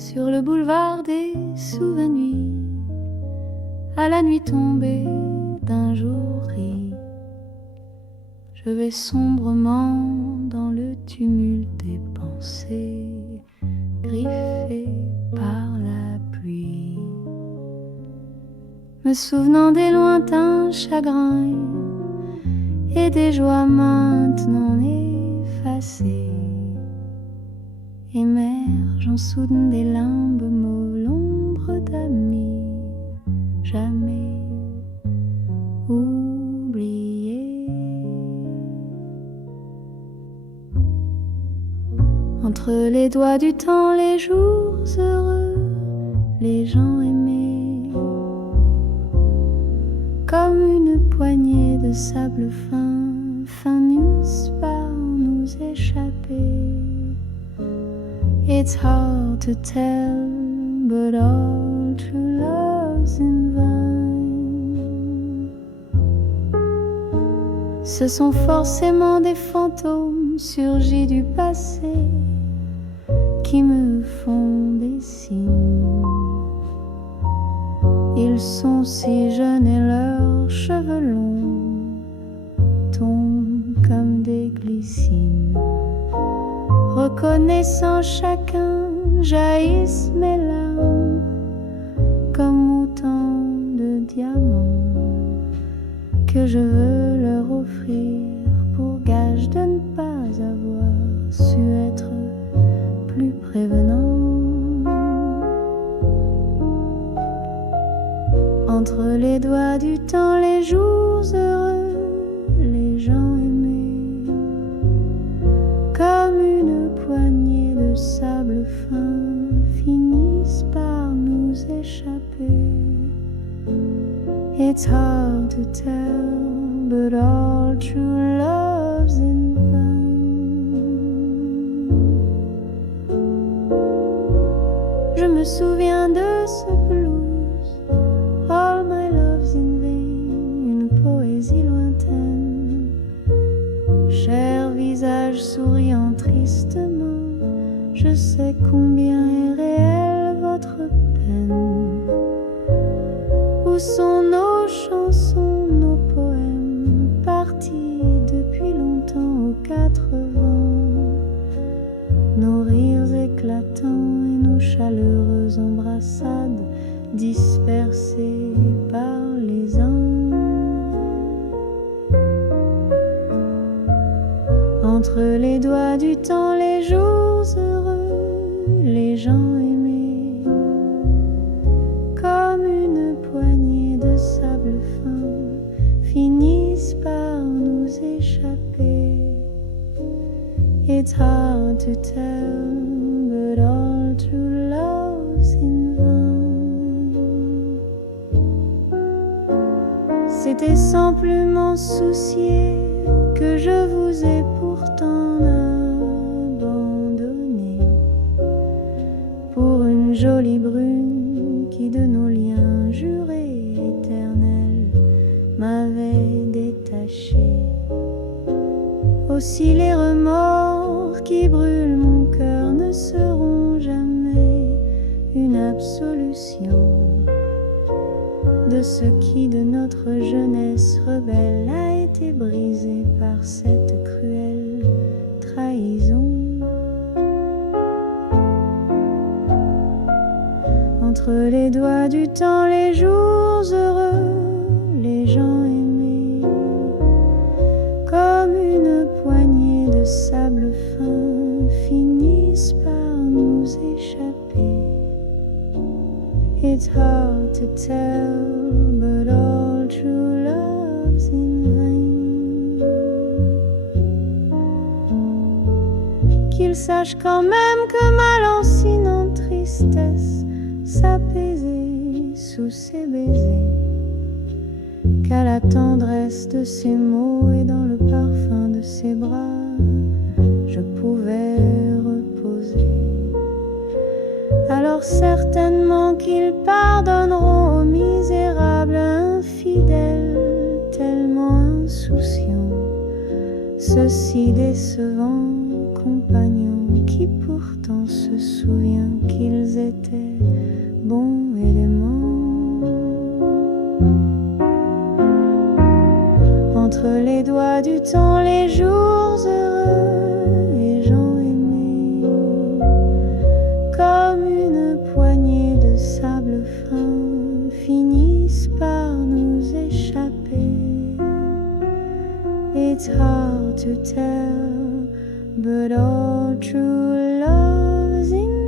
sur le boulevard des souvenirs, à la nuit tombée d'un jour gris. Je vais sombrement dans le tumulte des pensées, griffé par la pluie, me souvenant des lointains chagrins et des joies maintenant effacées. Émergent soudain des limbes molles, l'ombre d'amis jamais oubliés. Entre les doigts du temps, les jours heureux, les gens aimés, comme une poignée de sable fin, finissent par nous échapper. It's hard to tell, but all true love's in vain. Ce sont forcément des fantômes surgis du passé qui me font des signes. Ils sont si jeunes et leurs cheveux longs tombent comme des glycines. Reconnaissant chacun, jaillissent mes larmes comme autant de diamants que je veux leur offrir pour gage de ne pas avoir su être plus prévenant. Entre les doigts du temps, les jours heureux, les gens aimés, comme une poignée de sable fin, finissent par nous échapper. It's hard to tell, but all true love's in vain. Je me souviens de ce blues, all my love's in vain, une poésie lointaine. Cher visage souriant tristement, je sais combien est réelle votre peine. Où sont nos chansons, nos poèmes, partis depuis longtemps aux quatre vents, nos rires éclatants et nos chaleureuses embrassades dispersées par les ans. Entre les doigts du temps, les jours heureux, les gens aimés, comme une poignée de sable fin, finissent par nous échapper. It's hard to tell, but all true love's in vain. C'était sans plus m'en soucier que je vous ai pourtant abandonné pour une jolie brune qui de nos liens jurés éternels m'avait détaché. Aussi les remords qui brûlent mon cœur ne seront jamais une absolution de ce qui de notre jeunesse rebelle a été brisé par cette cruelle trahison. Entre les doigts du temps, les jours heureux, les gens aimés, comme une poignée de sable fin, finissent par nous échapper. It's hard to tell, but all true love's in vain. Qu'il sache quand même que ma lancinante tristesse s'apaisait sous ses baisers, qu'à la tendresse de ses mots et dans le parfum de ses bras, je pouvais reposer. Alors certainement qu'ils pardonneront aux misérables infidèles, tellement insouciants, ce si décevant compagnon qui pourtant se souvient qu'ils étaient bons éléments. Entre les doigts du temps, les jours heureux et gens aimés, comme une poignée de sable fin, finissent par nous échapper. It's hard to tell, but all true love's in